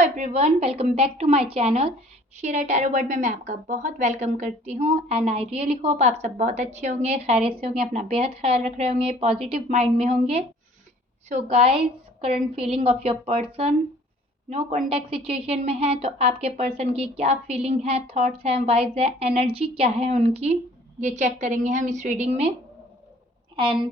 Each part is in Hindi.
Everyone, welcome back to my channel. Sheera tarot world में मैं आपका बहुत वेलकम करती हूँ एंड आई रियली होप आप सब बहुत अच्छे होंगे, खैरियत से होंगे, अपना बेहद ख्याल रख रहे होंगे, पॉजिटिव माइंड में होंगे। So guys, current feeling of your person, no contact situation में है तो आपके पर्सन की क्या फीलिंग है, थॉट्स हैं, वाइब्स है, एनर्जी क्या है उनकी, ये चेक करेंगे हम इस रीडिंग में। एंड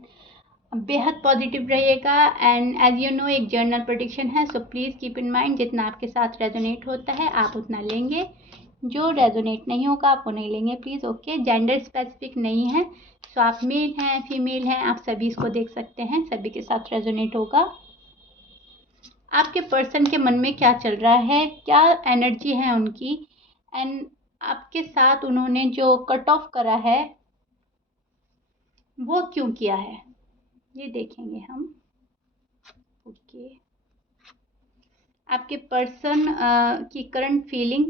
बेहद पॉजिटिव रहिएगा एंड एज यू नो एक जर्नल प्रेडिक्शन है, so please keep in mind जितना आपके साथ रेजोनेट होता है आप उतना लेंगे, जो रेजोनेट नहीं होगा आप वो नहीं लेंगे प्लीज़। ओके, जेंडर स्पेसिफिक नहीं है, सो आप मेल हैं फीमेल हैं आप सभी इसको देख सकते हैं, सभी के साथ रेजोनेट होगा। आपके पर्सन के मन में क्या चल रहा है, क्या एनर्जी है उनकी, एंड आपके साथ उन्होंने जो कट ऑफ करा है वो क्यों किया है, ये देखेंगे हम। ओके, आपके पर्सन की करंट फीलिंग,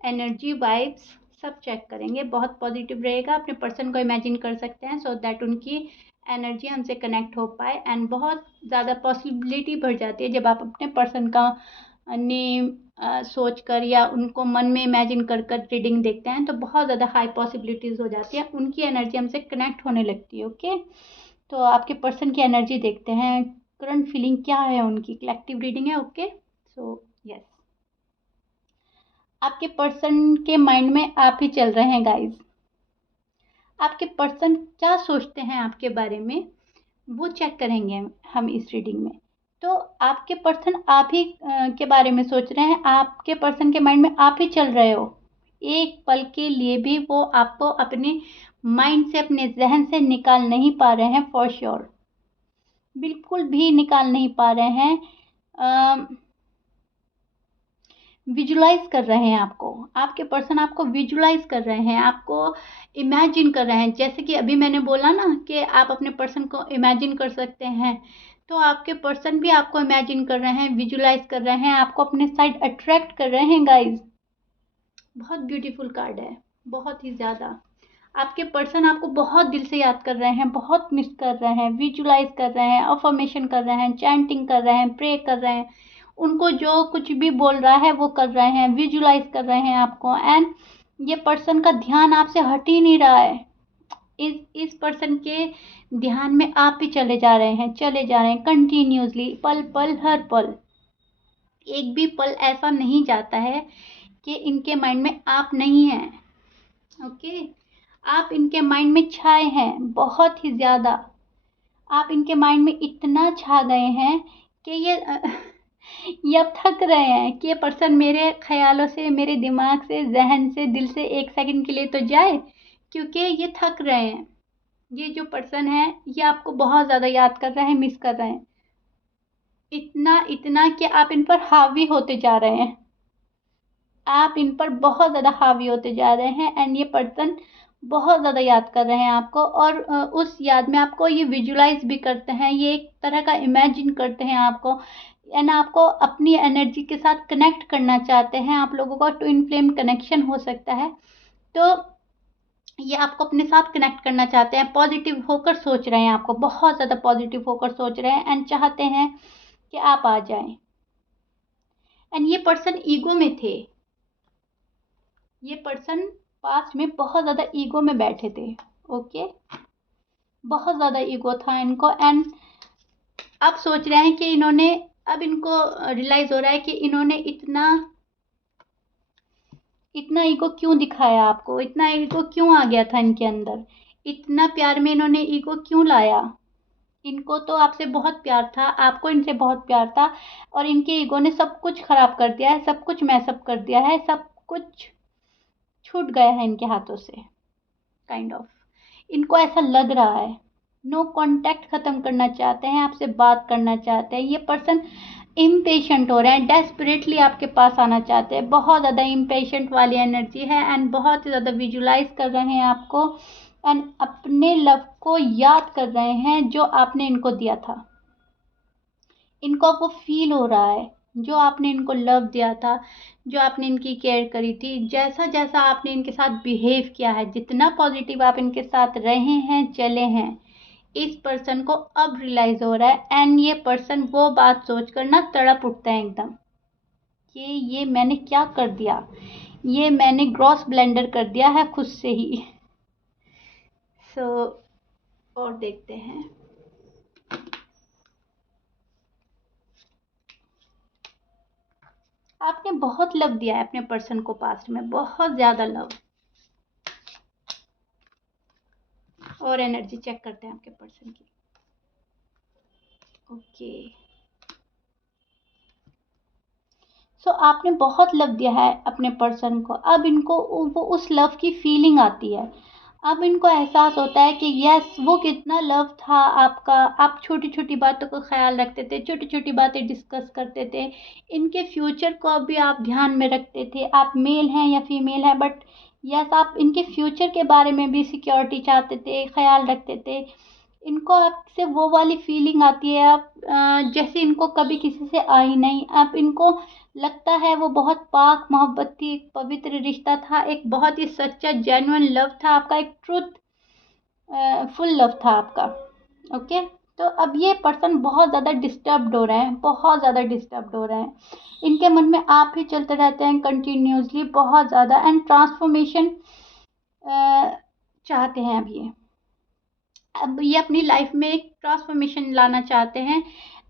एनर्जी, वाइब्स सब चेक करेंगे, बहुत पॉजिटिव रहेगा। अपने पर्सन को इमेजिन कर सकते हैं सो दैट उनकी एनर्जी हमसे कनेक्ट हो पाए एंड बहुत ज़्यादा पॉसिबिलिटी बढ़ जाती है जब आप अपने पर्सन का नेम सोच कर या उनको मन में इमेजिन कर कर रीडिंग देखते हैं तो बहुत ज़्यादा हाई पॉसिबिलिटीज़ हो जाती है, उनकी एनर्जी हमसे कनेक्ट होने लगती है। ओके, तो आपके पर्सन की एनर्जी देखते हैं, करंट फीलिंग क्या है उनकी, कलेक्टिव रीडिंग है। ओके, सो यस, आपके पर्सन के माइंड में आप ही चल रहे हैं गाइस। आपके पर्सन क्या सोचते हैं आपके बारे में वो चेक करेंगे हम इस रीडिंग में। तो आपके पर्सन आप ही के बारे में सोच रहे हैं, आपके पर्सन के माइंड में आप ही चल रहे हो, एक पल के लिए भी वो आपको अपने माइंड से, अपने जहन से निकाल नहीं पा रहे हैं, फॉर श्योर बिल्कुल भी निकाल नहीं पा रहे हैं। विजुलाइज कर रहे हैं आपको, आपके पर्सन आपको विजुलाइज कर रहे हैं, आपको इमेजिन कर रहे हैं। जैसे कि अभी मैंने बोला ना कि आप अपने पर्सन को इमेजिन कर सकते हैं, तो आपके पर्सन भी आपको इमेजिन कर रहे हैं, विजुलाइज कर रहे हैं, आपको अपने साइड अट्रैक्ट कर रहे हैं गाइज। बहुत ब्यूटीफुल कार्ड है, बहुत ही ज़्यादा। आपके पर्सन आपको बहुत दिल से याद कर रहे हैं, बहुत मिस कर रहे हैं, विजुलाइज कर रहे हैं, अफर्मेशन कर रहे हैं, चैंटिंग कर रहे हैं, प्रे कर रहे हैं, उनको जो कुछ भी बोल रहा है वो कर रहे हैं, विजुलाइज कर रहे हैं आपको। एंड ये पर्सन का ध्यान आपसे हट ही नहीं रहा है, इस पर्सन के ध्यान में आप ही चले जा रहे हैं, चले जा रहे हैं कंटिन्यूसली, पल पल हर पल, एक भी पल ऐसा नहीं जाता है कि इनके माइंड में आप नहीं हैं। ओके, आप इनके माइंड में छाए हैं बहुत ही ज़्यादा, आप इनके माइंड में इतना छा गए हैं कि ये अब थक रहे हैं कि ये पर्सन मेरे ख्यालों से, मेरे दिमाग से, जहन से, दिल से एक सेकंड के लिए तो जाए, क्योंकि ये थक रहे हैं। ये जो पर्सन है ये आपको बहुत ज़्यादा याद कर रहे हैं, मिस कर रहे हैं, इतना इतना कि आप इन पर हावी होते जा रहे हैं, आप इन पर बहुत ज़्यादा हावी होते जा रहे हैं एंड ये पर्सन बहुत ज़्यादा याद कर रहे हैं आपको। और उस याद में आपको ये विजुलाइज भी करते हैं, ये एक तरह का इमेजिन करते हैं आपको एंड आपको अपनी एनर्जी के साथ कनेक्ट करना चाहते हैं। आप लोगों का ट्विन फ्लेम कनेक्शन हो सकता है, तो ये आपको अपने साथ कनेक्ट करना चाहते हैं, पॉजिटिव होकर सोच रहे हैं, आपको बहुत ज़्यादा पॉजिटिव होकर सोच रहे हैं एंड चाहते हैं कि आप आ जाएं। एंड ये पर्सन ईगो में थे, ये पर्सन पास्ट में बहुत ज़्यादा ईगो में बैठे थे। ओके, बहुत ज़्यादा ईगो था इनको एंड अब सोच रहे हैं कि इन्होंने, अब इनको रियलाइज़ हो रहा है कि इन्होंने इतना इतना ईगो क्यों दिखाया आपको, इतना ईगो क्यों आ गया था इनके अंदर, इतना प्यार में इन्होंने ईगो क्यों लाया। इनको तो आपसे बहुत प्यार था, आपको इनसे बहुत प्यार था और इनके ईगो ने सब कुछ खराब कर दिया है, सब कुछ मैसअप कर दिया है, सब कुछ छूट गया है इनके हाथों से, काइंड ऑफ इनको ऐसा लग रहा है। नो कांटेक्ट ख़त्म करना चाहते हैं, आपसे बात करना चाहते हैं, ये पर्सन इम्पेशेंट हो रहे हैं, डेस्परेटली आपके पास आना चाहते हैं, बहुत ज़्यादा इम्पेशेंट वाली एनर्जी है एंड बहुत ही ज़्यादा विजुलाइज कर रहे हैं आपको एंड अपने लव को याद कर रहे हैं जो आपने इनको दिया था। इनको वो फील हो रहा है जो आपने इनको लव दिया था, जो आपने इनकी केयर करी थी, जैसा जैसा आपने इनके साथ बिहेव किया है, जितना पॉजिटिव आप इनके साथ रहे हैं, चले हैं, इस पर्सन को अब रियलाइज हो रहा है एंड ये पर्सन वो बात सोचकर ना तड़प उठता है एकदम कि ये मैंने क्या कर दिया, ये मैंने ग्रॉस ब्लेंडर कर दिया है खुद से ही। सो और देखते हैं। आपने बहुत लव दिया है अपने पर्सन को पास्ट में, बहुत ज्यादा लव। और एनर्जी चेक करते हैं आपके पर्सन की। ओके, सो आपने बहुत लव दिया है अपने पर्सन को। अब इनको वो उस लव की फीलिंग आती है। अब इनको एहसास होता है कि यस, वो कितना लव था आपका। आप छोटी छोटी बातों का ख्याल रखते थे, छोटी छोटी बातें डिस्कस करते थे, इनके फ्यूचर को भी आप ध्यान में रखते थे। आप मेल हैं या फीमेल हैं, बट यस, आप इनके फ्यूचर के बारे में भी सिक्योरिटी चाहते थे, ख्याल रखते थे। इनको आपसे वो वाली फीलिंग आती है, आप जैसे इनको कभी किसी से आई नहीं। आप इनको लगता है वो बहुत पाक मोहब्बत थी, एक पवित्र रिश्ता था, एक बहुत ही सच्चा जेन्युइन लव था आपका, एक ट्रूथ फुल लव था आपका। ओके, तो अब ये पर्सन बहुत ज़्यादा डिस्टर्ब्ड हो रहे हैं, बहुत ज़्यादा डिस्टर्ब्ड हो रहे हैं। इनके मन में आप ही चलते रहते हैं कंटिन्यूसली, बहुत ज़्यादा, एंड ट्रांसफॉर्मेशन चाहते हैं अब ये अपनी लाइफ में एक ट्रांसफॉर्मेशन लाना चाहते हैं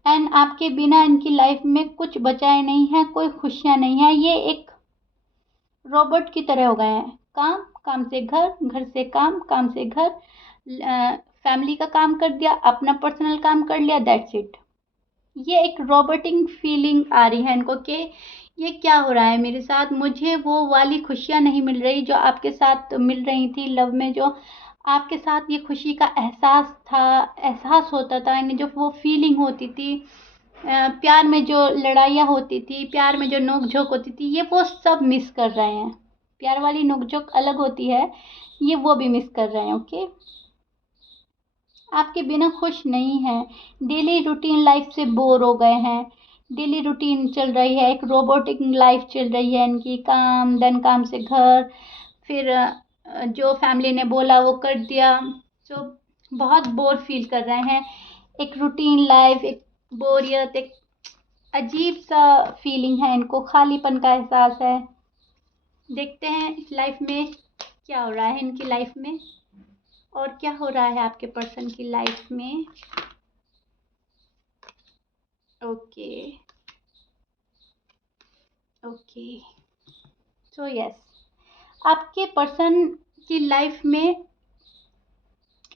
एंड आपके बिना इनकी लाइफ में कुछ बचाए नहीं है, कोई खुशियाँ नहीं है। ये एक रोबोट की तरह हो गए हैं। काम, काम से घर, घर से काम, काम से घर, फैमिली का काम कर दिया, अपना पर्सनल काम कर लिया, दैट्स इट। ये एक रोबोटिंग फीलिंग आ रही है इनको कि ये क्या हो रहा है मेरे साथ, मुझे वो वाली खुशियाँ नहीं मिल रही जो आपके साथ मिल रही थी लव में, जो आपके साथ ये खुशी का एहसास था, एहसास होता था, यानी जो वो फीलिंग होती थी, प्यार में जो लड़ाइयाँ होती थी, प्यार में जो नोक झोंक होती थी, ये वो सब मिस कर रहे हैं। प्यार वाली नोक झोंक अलग होती है, ये वो भी मिस कर रहे हैं। ओके, आपके बिना खुश नहीं है, डेली रूटीन लाइफ से बोर हो गए हैं। डेली रूटीन चल रही है, एक रोबोटिक लाइफ चल रही है इनकी, काम देन काम से घर, फिर जो फैमिली ने बोला वो कर दिया। सो बहुत बोर फील कर रहे हैं, एक रूटीन लाइफ, एक बोरियत, एक अजीब सा फीलिंग है इनको, खालीपन का एहसास है। देखते हैं इस लाइफ में क्या हो रहा है इनकी लाइफ में, और क्या हो रहा है आपके पर्सन की लाइफ में। ओके ओके, सो यस, आपके पर्सन की लाइफ में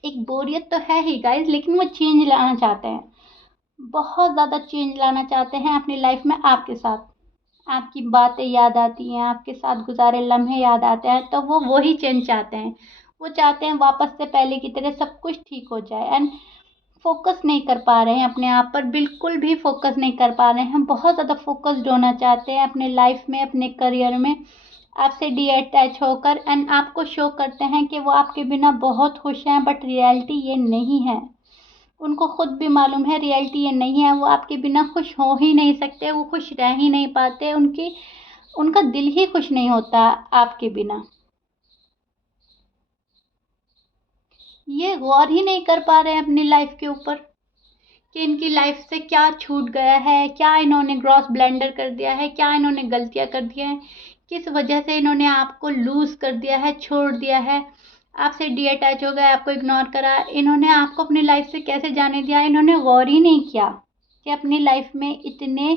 एक बोरियत तो है ही गाइस, लेकिन वो चेंज लाना चाहते हैं, बहुत ज़्यादा चेंज लाना चाहते हैं अपनी लाइफ में। आपके साथ आपकी बातें याद आती हैं, आपके साथ गुजारे लम्हे याद आते हैं, तो वो वही चेंज चाहते हैं। वो चाहते हैं वापस से पहले की तरह सब कुछ ठीक हो जाए, एंड फोकस नहीं कर पा रहे हैं अपने आप पर, बिल्कुल भी फोकस नहीं कर पा रहे हैं। हम बहुत ज़्यादा फोकस्ड होना चाहते हैं अपने लाइफ में, अपने करियर में, आपसे डी अटैच होकर, एंड आपको शो करते हैं कि वो आपके बिना बहुत खुश हैं, बट रियलिटी ये नहीं है। उनको खुद भी मालूम है रियलिटी ये नहीं है, वो आपके बिना खुश हो ही नहीं सकते, वो खुश रह ही नहीं पाते, उनका दिल ही खुश नहीं होता आपके बिना। ये गौर ही नहीं कर पा रहे हैं अपनी लाइफ के ऊपर कि इनकी लाइफ से क्या छूट गया है, क्या इन्होंने ग्रॉस ब्लेंडर कर दिया है, क्या इन्होंने गलतियां कर दिया है, किस वजह से इन्होंने आपको लूज कर दिया है, छोड़ दिया है, आपसे डी अटैच हो गए, आपको इग्नोर करा। इन्होंने आपको अपनी लाइफ से कैसे जाने दिया, इन्होंने गौर ही नहीं किया कि अपनी लाइफ में इतने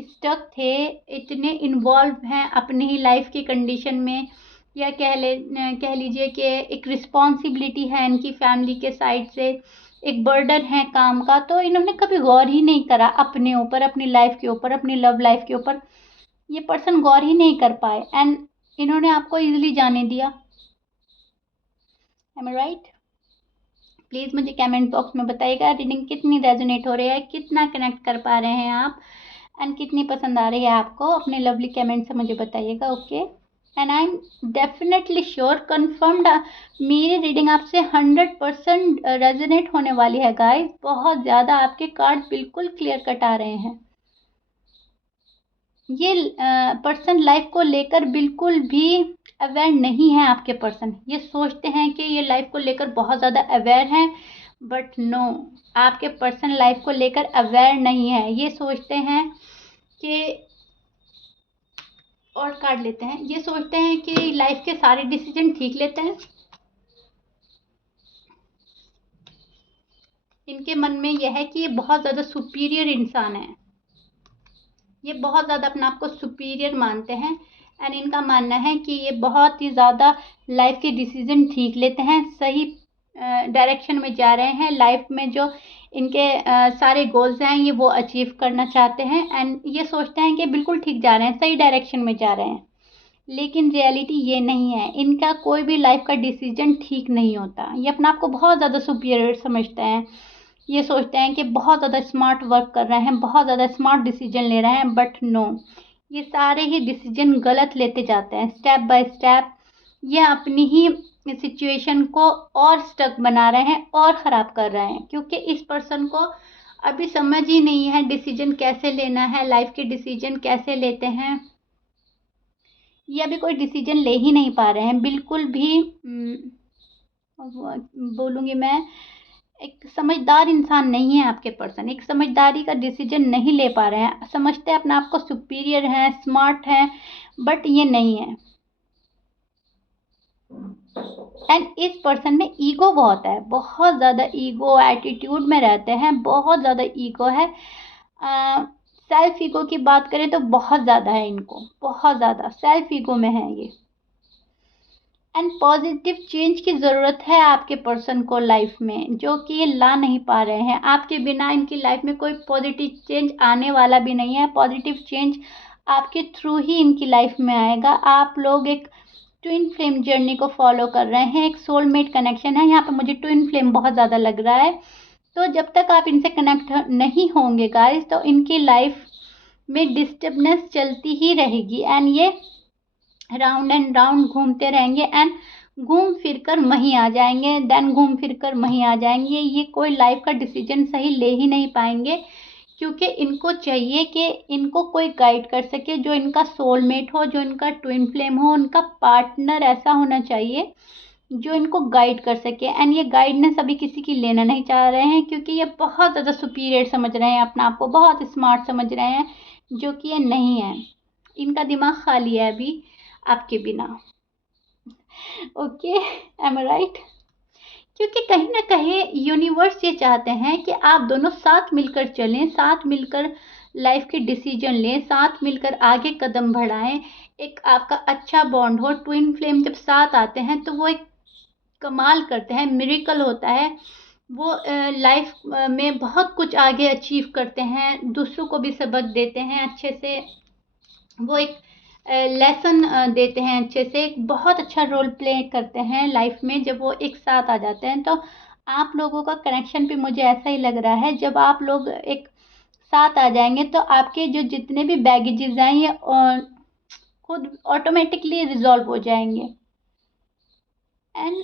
स्टक थे, इतने इन्वॉल्व हैं अपनी ही लाइफ की कंडीशन में, या कह लीजिए कि एक रिस्पॉन्सिबिलिटी है इनकी फैमिली के साइड से, एक बर्डन है काम का, तो इन्होंने कभी गौर ही नहीं करा अपने ऊपर, अपनी लाइफ के ऊपर, अपनी लव लाइफ के ऊपर। ये पर्सन गौर ही नहीं कर पाए एंड इन्होंने आपको इजीली जाने दिया। Am I right? प्लीज़ मुझे कमेंट बॉक्स में बताइएगा रीडिंग कितनी रेजोनेट हो रही है, कितना कनेक्ट कर पा रहे हैं आप, एंड कितनी पसंद आ रही है आपको। अपने लवली कमेंट से मुझे बताइएगा। Okay, and I am definitely sure, confirmed, मेरी रीडिंग आपसे 100% रेजोनेट होने वाली है गाइस। बहुत ज़्यादा आपके कार्ड बिल्कुल क्लियर कट आ रहे हैं। ये पर्सन लाइफ को लेकर बिल्कुल भी अवेयर नहीं है आपके पर्सन। ये सोचते हैं कि ये लाइफ को लेकर बहुत ज़्यादा अवेयर हैं, बट नो, आपके पर्सन लाइफ को लेकर अवेयर नहीं है। ये सोचते हैं कि, और कार्ड लेते हैं, ये सोचते हैं कि लाइफ के सारे डिसीजन ठीक लेते हैं। इनके मन में यह है कि ये बहुत ज़्यादा सुपीरियर इंसान है, ये बहुत ज़्यादा अपने आप को सुपीरियर मानते हैं। एंड इनका मानना है कि ये बहुत ही ज़्यादा लाइफ के डिसीजन ठीक लेते हैं, सही डायरेक्शन में जा रहे हैं। लाइफ में जो इनके सारे गोल्स हैं ये वो अचीव करना चाहते हैं, एंड ये सोचते हैं कि बिल्कुल ठीक जा रहे हैं, सही डायरेक्शन में जा रहे हैं। लेकिन रियलिटी ये नहीं है, इनका कोई भी लाइफ का डिसीजन ठीक नहीं होता। ये अपने आप को बहुत ज़्यादा सुपीरियर समझते हैं। ये सोचते हैं कि बहुत ज़्यादा स्मार्ट वर्क कर रहे हैं, बहुत ज़्यादा स्मार्ट डिसीजन ले रहे हैं, बट नो, ये सारे ही डिसीजन गलत लेते जाते हैं। स्टेप बाय स्टेप ये अपनी ही सिचुएशन को और स्टक बना रहे हैं और ख़राब कर रहे हैं, क्योंकि इस पर्सन को अभी समझ ही नहीं है डिसीजन कैसे लेना है, लाइफ के डिसीजन कैसे लेते हैं। ये अभी कोई डिसीजन ले ही नहीं पा रहे हैं बिल्कुल भी। बोलूँगी मैं, एक समझदार इंसान नहीं है आपके पर्सन, एक समझदारी का डिसीजन नहीं ले पा रहे हैं। समझते हैं अपने आप को सुपीरियर हैं, स्मार्ट हैं, बट ये नहीं है। एंड इस पर्सन में ईगो बहुत है, बहुत ज़्यादा ईगो, एटीट्यूड में रहते हैं, बहुत ज़्यादा ईगो है। सेल्फ ईगो की बात करें तो बहुत ज़्यादा है इनको, बहुत ज़्यादा सेल्फ ईगो में है ये। एंड पॉजिटिव चेंज की ज़रूरत है आपके पर्सन को लाइफ में, जो कि ये ला नहीं पा रहे हैं। आपके बिना इनकी लाइफ में कोई पॉजिटिव चेंज आने वाला भी नहीं है। पॉजिटिव चेंज आपके थ्रू ही इनकी लाइफ में आएगा। आप लोग एक ट्विन फ्लेम जर्नी को फॉलो कर रहे हैं, एक सोलमेट कनेक्शन है। यहाँ पे मुझे ट्विन फ्लेम बहुत ज़्यादा लग रहा है। तो जब तक आप इनसे कनेक्ट नहीं होंगे गाइस, तो इनकी लाइफ में डिस्टर्बनेस चलती ही रहेगी, एंड ये राउंड एंड राउंड घूमते रहेंगे, एंड घूम फिर कर वहीं आ जाएंगे, देन घूम फिर कर वहीं आ जाएंगे। ये कोई लाइफ का डिसीजन सही ले ही नहीं पाएंगे, क्योंकि इनको चाहिए कि इनको कोई गाइड कर सके, जो इनका सोलमेट हो, जो इनका ट्विन फ्लेम हो, उनका पार्टनर ऐसा होना चाहिए जो इनको गाइड कर सके। एंड ये गाइडनेस अभी किसी की लेना नहीं चाह रहे हैं, क्योंकि ये बहुत ज़्यादा सुपीरियर समझ रहे हैं अपना आप को, बहुत स्मार्ट समझ रहे हैं, जो कि ये नहीं है। इनका दिमाग खाली है अभी आपके बिना। Okay, M I right? क्योंकि कहीं ना कहीं यूनिवर्स ये चाहते हैं कि आप दोनों साथ मिलकर चलें, साथ मिलकर लाइफ के डिसीजन लें, साथ मिलकर आगे कदम बढ़ाएं, एक आपका अच्छा बॉन्ड हो। ट्विन फ्लेम जब साथ आते हैं तो वो एक कमाल करते हैं, मिरेकल होता है। वो लाइफ में बहुत कुछ आगे अचीव करते हैं, दूसरों को भी सबक देते हैं अच्छे से। वो एक लेसन देते हैं अच्छे से, एक बहुत अच्छा रोल प्ले करते हैं लाइफ में जब वो एक साथ आ जाते हैं। तो आप लोगों का कनेक्शन भी मुझे ऐसा ही लग रहा है, जब आप लोग एक साथ आ जाएंगे तो आपके जो जितने भी बैगेजेस हैं ये खुद ऑटोमेटिकली रिजॉल्व हो जाएंगे। एंड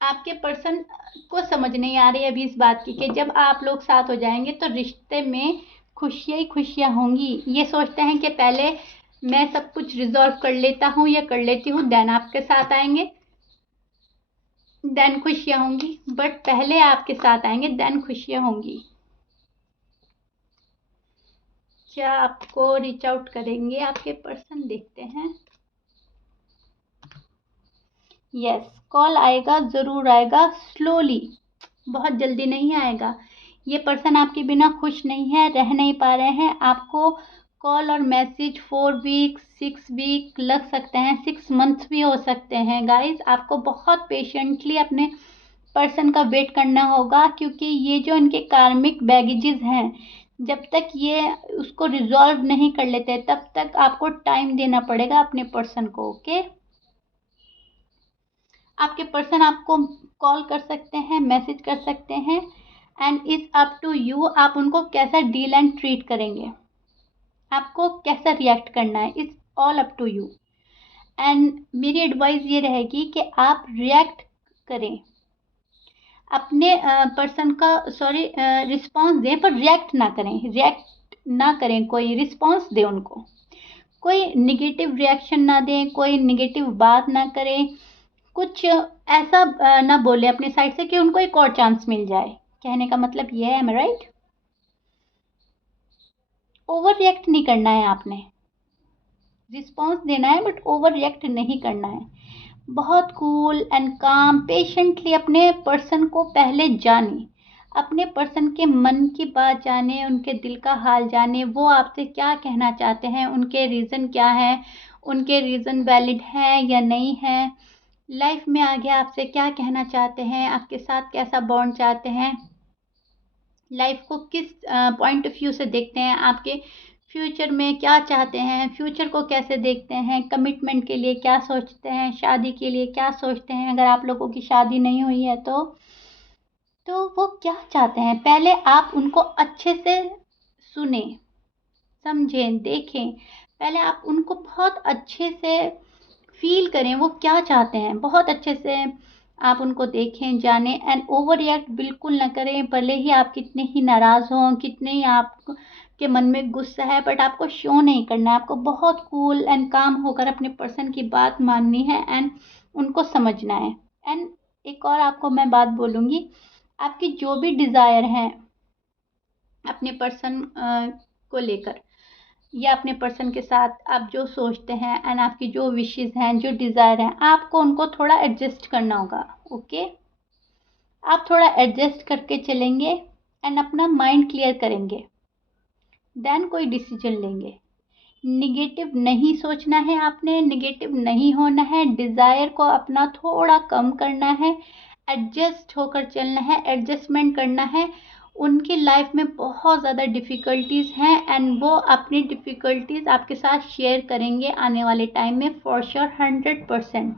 आपके पर्सन को समझ नहीं आ रही अभी इस बात की कि जब आप लोग साथ हो जाएंगे तो रिश्ते में खुशियाँ ही खुशियाँ होंगी। ये सोचते हैं कि पहले मैं सब कुछ रिजॉल्व कर लेता हूँ या कर लेती हूँ, देन आपके साथ आएंगे, देन खुशियाँ होंगी। बट पहले आपके साथ आएंगे, देन खुशियाँ होंगी। क्या आपको रीच आउट करेंगे आपके पर्सन? देखते हैं। यस, कॉल आएगा, ज़रूर आएगा, स्लोली, बहुत जल्दी नहीं आएगा। ये पर्सन आपके बिना खुश नहीं है, रह नहीं पा रहे हैं। आपको कॉल और मैसेज 4 वीक 6 वीक लग सकते हैं, 6 मंथ्स भी हो सकते हैं गाइस। आपको बहुत पेशेंटली अपने पर्सन का वेट करना होगा, क्योंकि ये जो इनके कार्मिक बैगेजेस हैं, जब तक ये उसको रिजॉल्व नहीं कर लेते तब तक आपको टाइम देना पड़ेगा अपने पर्सन को। ओके, आपके पर्सन आपको कॉल कर सकते हैं, मैसेज कर सकते हैं, and it's up to you आप उनको कैसा डील एंड ट्रीट करेंगे, आपको कैसा रिएक्ट करना है, it's all up to you. And मेरी एडवाइस ये रहेगी कि आप रिएक्ट करें, अपने पर्सन का रिस्पॉन्स दें, पर रिएक्ट ना करें, कोई रिस्पॉन्स दे उनको, कोई निगेटिव रिएक्शन ना दें, कोई निगेटिव बात ना करें, कुछ ऐसा ना बोले अपने साइड से कि उनको एक और चांस मिल जाए। कहने का मतलब ये है, M I right? Over react नहीं करना है आपने, रिस्पॉन्स देना है बट ओवर रिएक्ट नहीं करना है। बहुत कूल एंड काम पेशेंटली अपने पर्सन को पहले जाने, अपने पर्सन के मन की बात जाने, उनके दिल का हाल जाने, वो आपसे क्या कहना चाहते हैं, उनके रीज़न क्या है, उनके रीज़न वैलिड है या नहीं है, लाइफ में आगे आपसे क्या कहना चाहते हैं, आपके साथ कैसा बॉन्ड चाहते हैं, लाइफ को किस पॉइंट ऑफ व्यू से देखते हैं, आपके फ्यूचर में क्या चाहते हैं, फ्यूचर को कैसे देखते हैं, कमिटमेंट के लिए क्या सोचते हैं, शादी के लिए क्या सोचते हैं, अगर आप लोगों की शादी नहीं हुई है तो वो क्या चाहते हैं। पहले आप उनको अच्छे से सुने, समझें, देखें। पहले आप उनको बहुत अच्छे से फील करें, वो क्या चाहते हैं, बहुत अच्छे से आप उनको देखें, जानें एंड ओवर रिएक्ट बिल्कुल ना करें। भले ही आप कितने ही नाराज़ हों, कितने ही आप के मन में गुस्सा है, बट आपको शो नहीं करना है। आपको बहुत कूल एंड काम होकर अपने पर्सन की बात माननी है एंड उनको समझना है। एंड एक और आपको मैं बात बोलूँगी, आपकी जो भी डिज़ायर हैं अपने पर्सन को लेकर या अपने पर्सन के साथ आप जो सोचते हैं एंड आपकी जो विशेस हैं, जो डिज़ायर हैं, आपको उनको थोड़ा एडजस्ट करना होगा। ओके, आप थोड़ा एडजस्ट करके चलेंगे एंड अपना माइंड क्लियर करेंगे, देन कोई डिसीजन लेंगे। निगेटिव नहीं सोचना है आपने, निगेटिव नहीं होना है, डिज़ायर को अपना थोड़ा कम करना है, एडजस्ट होकर चलना है, एडजस्टमेंट करना है। उनकी लाइफ में बहुत ज़्यादा डिफ़िकल्टीज़ हैं एंड वो अपनी डिफ़िकल्टीज़ आपके साथ शेयर करेंगे आने वाले टाइम में फॉर श्योर 100%।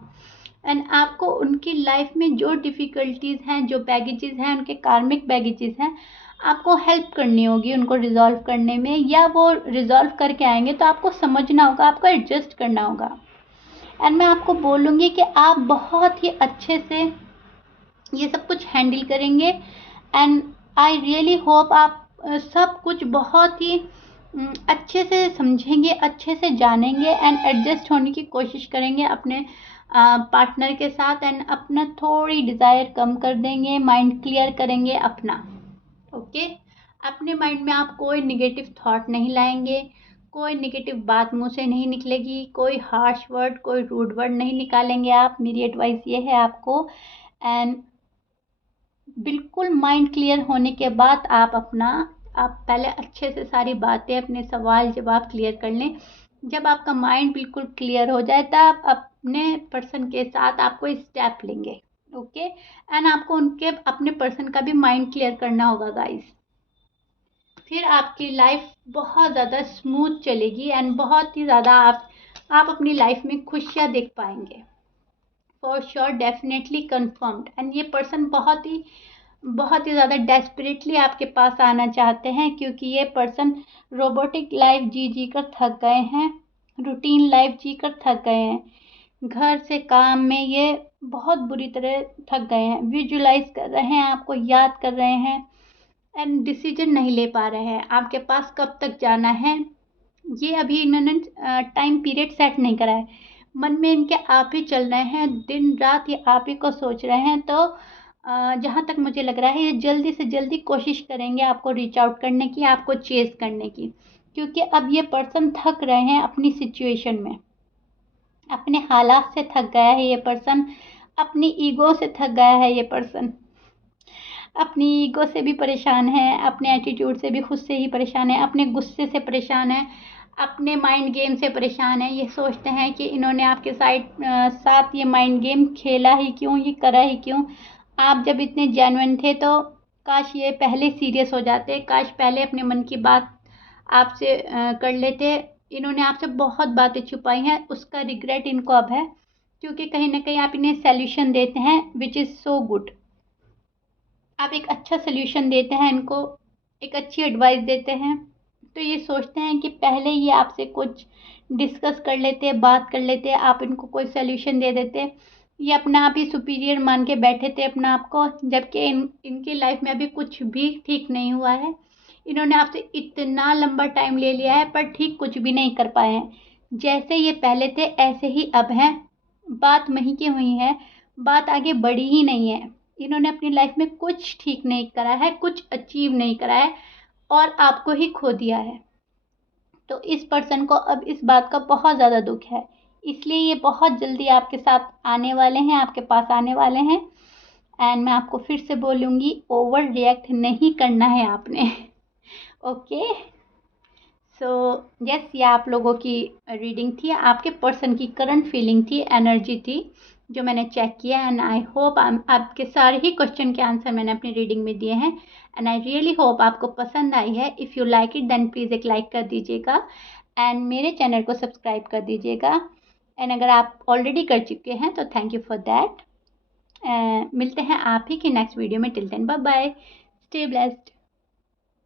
एंड आपको उनकी लाइफ में जो डिफ़िकल्टीज़ हैं, जो बैगेजेस हैं, उनके कार्मिक बैगेजेस हैं, आपको हेल्प करनी होगी उनको रिज़ॉल्व करने में, या वो रिज़ॉल्व करके आएंगे तो आपको समझना होगा, आपको एडजस्ट करना होगा। एंड मैं आपको बोलूँगी कि आप बहुत ही अच्छे से ये सब कुछ हैंडल करेंगे एंड आई रियली होप आप सब कुछ बहुत ही अच्छे से समझेंगे, अच्छे से जानेंगे एंड एडजस्ट होने की कोशिश करेंगे अपने पार्टनर के साथ एंड अपना थोड़ी डिज़ायर कम कर देंगे, माइंड क्लियर करेंगे अपना। ओके, अपने माइंड में आप कोई निगेटिव थॉट नहीं लाएंगे, कोई निगेटिव बात मुंह से नहीं निकलेगी, कोई हार्श वर्ड, कोई रूड वर्ड नहीं निकालेंगे आप। मेरी एडवाइस ये है आपको। एंड बिल्कुल माइंड क्लियर होने के बाद आप पहले अच्छे से सारी बातें, अपने सवाल जवाब क्लियर कर लें। जब आपका माइंड बिल्कुल क्लियर हो जाए तब अपने पर्सन के साथ आप कोई स्टेप लेंगे। ओके, एंड आपको उनके अपने पर्सन का भी माइंड क्लियर करना होगा गाइस। फिर आपकी लाइफ बहुत ज़्यादा स्मूथ चलेगी एंड बहुत ही ज़्यादा आप अपनी लाइफ में खुशियाँ देख पाएंगे for sure, definitely confirmed. And ये पर्सन बहुत ही ज़्यादा डेस्परेटली आपके पास आना चाहते हैं, क्योंकि ये पर्सन रोबोटिक लाइफ जी जी कर थक गए हैं, रूटीन लाइफ जी कर थक गए हैं, घर से काम में ये बहुत बुरी तरह थक गए हैं, विजुलाइज कर रहे हैं, आपको याद कर रहे हैं एंड डिसीजन नहीं ले पा रहे हैं आपके पास कब तक जाना है। ये अभी इन्होंने टाइम पीरियड सेट नहीं करा है, मन में इनके आप ही चल रहे हैं, दिन रात ये आप ही को सोच रहे हैं। तो जहाँ तक मुझे लग रहा है ये जल्दी से जल्दी कोशिश करेंगे आपको रीच आउट करने की, आपको चेस करने की, क्योंकि अब ये पर्सन थक रहे हैं अपनी सिचुएशन में, अपने हालात से थक गया है ये पर्सन, अपनी ईगो से थक गया है ये पर्सन, अपनी ईगो से भी परेशान है, अपने एटीट्यूड से भी खुद से ही परेशान है, अपने गुस्से से परेशान है, अपने माइंड गेम से परेशान है। ये सोचते हैं कि इन्होंने आपके साथ ये माइंड गेम खेला ही क्यों, ये करा ही क्यों। आप जब इतने जेन्युइन थे तो काश ये पहले सीरियस हो जाते, काश पहले अपने मन की बात आपसे कर लेते। इन्होंने आपसे बहुत बातें छुपाई हैं, उसका रिग्रेट इनको अब है, क्योंकि कहीं ना कहीं आप इन्हें सॉल्यूशन देते हैं विच इज़ सो गुड। आप एक अच्छा सल्यूशन देते हैं इनको, एक अच्छी एडवाइस देते हैं, तो ये सोचते हैं कि पहले ये आपसे कुछ डिस्कस कर लेते, बात कर लेते, आप इनको कोई सल्यूशन दे देते। ये अपना आप ही सुपीरियर मान के बैठे थे अपना आप को, जबकि इनकी लाइफ में अभी कुछ भी ठीक नहीं हुआ है। इन्होंने आपसे इतना लंबा टाइम ले लिया है पर ठीक कुछ भी नहीं कर पाए हैं। जैसे ये पहले थे ऐसे ही अब हैं। बात वहीं की हुई है, बात आगे बढ़ी ही नहीं है। इन्होंने अपनी लाइफ में कुछ ठीक नहीं करा है, कुछ अचीव नहीं करा है और आपको ही खो दिया है। तो इस पर्सन को अब इस बात का बहुत ज़्यादा दुख है, इसलिए ये बहुत जल्दी आपके साथ आने वाले हैं, आपके पास आने वाले हैं। एंड मैं आपको फिर से बोलूँगी, ओवर रिएक्ट नहीं करना है आपने। ओके, सो यस, ये आप लोगों की रीडिंग थी, आपके पर्सन की करंट फीलिंग थी, एनर्जी थी, जो मैंने चेक किया। एंड आई होप आपके सारे ही क्वेश्चन के आंसर मैंने अपनी रीडिंग में दिए हैं। एंड आई रियली होप आपको पसंद आई है। If you like it then please एक लाइक कर दीजिएगा एंड मेरे चैनल को सब्सक्राइब कर दीजिएगा। एंड अगर आप ऑलरेडी कर चुके हैं तो थैंक यू फॉर दैट। मिलते हैं आप ही की नेक्स्ट वीडियो में। Till then bye bye, stay blessed.